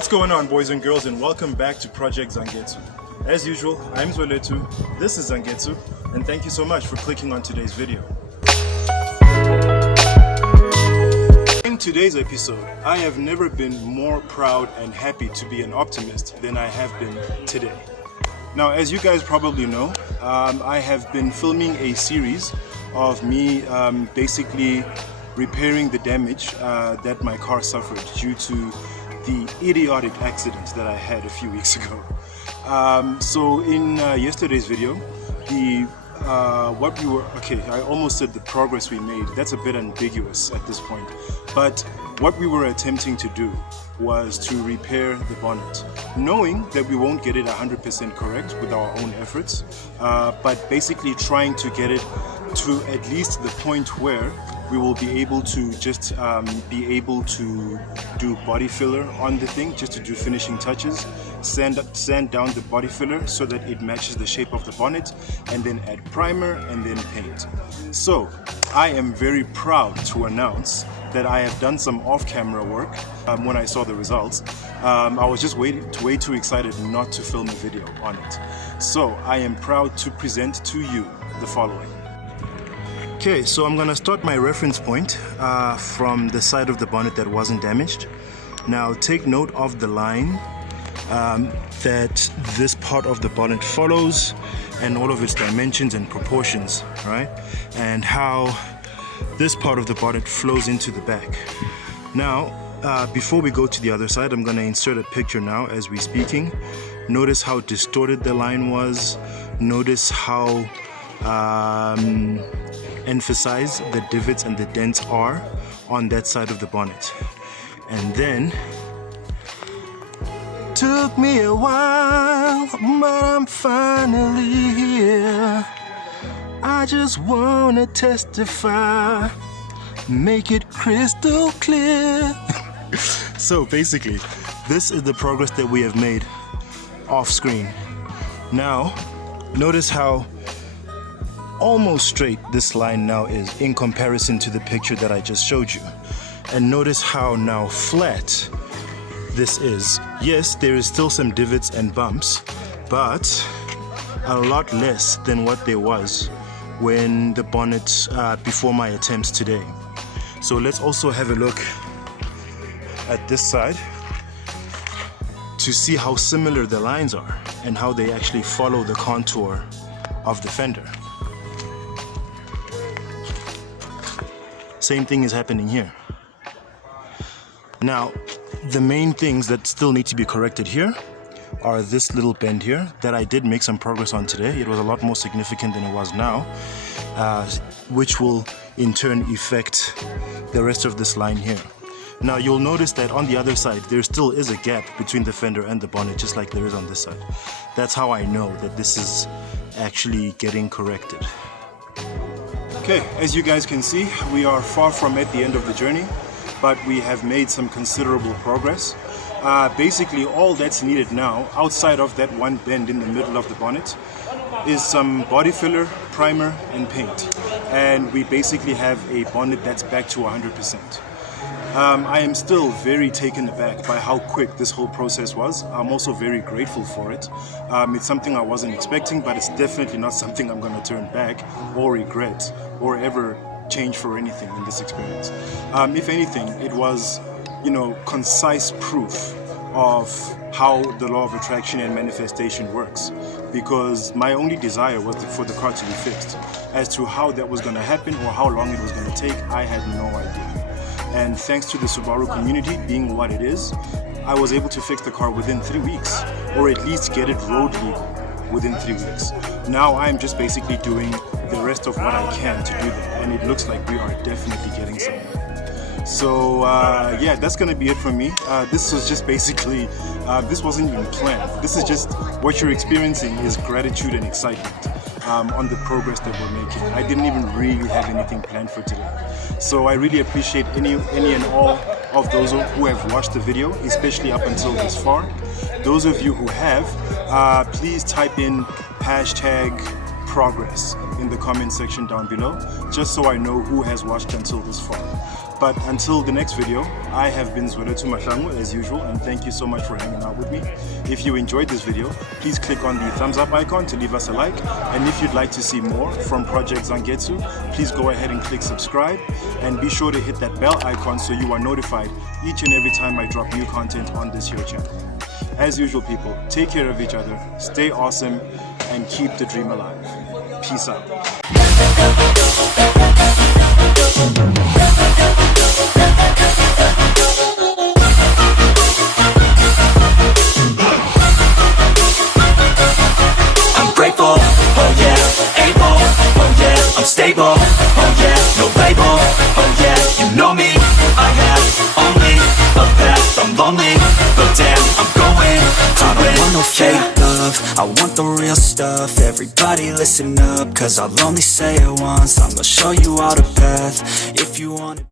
What's going on, boys and girls, and welcome back to Project Zangetsu. As usual, I'm Zwelethu, this is Zangetsu, and thank you so much for clicking on today's video. In today's episode, I have never been more proud and happy to be an optimist than I have been today. Now, as you guys probably know, I have been filming a series of me basically repairing the damage that my car suffered due to the idiotic accident that I had a few weeks ago. So in yesterday's video, I almost said the progress we made. That's a bit ambiguous at this point. But what we were attempting to do was to repair the bonnet, knowing that we won't get it 100% correct with our own efforts, but basically trying to get it to at least the point where we will be able to just do body filler on the thing, just to do finishing touches, sand down the body filler so that it matches the shape of the bonnet, and then add primer and then paint. So I am very proud to announce that I have done some off-camera work. When I saw the results, I was just way too excited not to film a video on it. So I am proud to present to you the following. Okay, so I'm gonna start my reference point from the side of the bonnet that wasn't damaged. Now take note of the line that this part of the bonnet follows and all of its dimensions and proportions, right? And how this part of the bonnet flows into the back. Now, before we go to the other side, I'm gonna insert a picture now as we're speaking. Notice how distorted the line was. Notice how emphasize the divots and the dents are on that side of the bonnet. And then took me a while, but I'm finally here. I just wanna testify, make it crystal clear. So basically, this is the progress that we have made off screen. Now, notice how almost straight this line now is in comparison to the picture that I just showed you. And notice how now flat this is. Yes, there is still some divots and bumps, but a lot less than what there was when the bonnet before my attempts today. So let's also have a look at this side to see how similar the lines are and how they actually follow the contour of the fender. Same thing is happening here. Now, the main things that still need to be corrected here are this little bend here that I did make some progress on today. It was a lot more significant than it was now, which will in turn affect the rest of this line here. Now you'll notice that on the other side there still is a gap between the fender and the bonnet, just like there is on this side. That's how I know that this is actually getting corrected. Okay, as you guys can see, we are far from at the end of the journey, but we have made some considerable progress. Basically, all that's needed now, outside of that one bend in the middle of the bonnet, is some body filler, primer, and paint. And we basically have a bonnet that's back to 100%. I am still very taken aback by how quick this whole process was. I'm also very grateful for it. It's something I wasn't expecting, but it's definitely not something I'm going to turn back or regret or ever change for anything in this experience. If anything, it was, concise proof of how the law of attraction and manifestation works, because my only desire was for the car to be fixed. As to how that was going to happen or how long it was going to take, I had no idea. And thanks to the Subaru community being what it is, I was able to fix the car within 3 weeks, or at least get it road legal within 3 weeks. Now I'm just basically doing the rest of what I can to do that, and it looks like we are definitely getting somewhere. So yeah, that's gonna be it from me. This was just basically, this wasn't even planned. This is just what you're experiencing is gratitude and excitement on the progress that we're making. I didn't even really have anything planned for today. So I really appreciate any and all of those who have watched the video, especially up until this far. Those of you who have, please type in hashtag progress in the comment section down below, just so I know who has watched until this far. But until the next video, I have been Zangetsu as usual, and thank you so much for hanging out with me. If you enjoyed this video, please click on the thumbs up icon to leave us a like, and if you'd like to see more from Project Zangetsu, please go ahead and click subscribe, and be sure to hit that bell icon so you are notified each and every time I drop new content on this here channel. As usual, people, take care of each other, stay awesome, and keep the dream alive. Peace out. Grateful, oh yeah, able, oh yeah, I'm stable, oh yeah, no label, oh yeah, you know me, I have only a path, I'm lonely, but damn, I'm going to I don't want no fake love, I want the real stuff, everybody listen up, cause I'll only say it once, I'm gonna show you all the path, if you want it.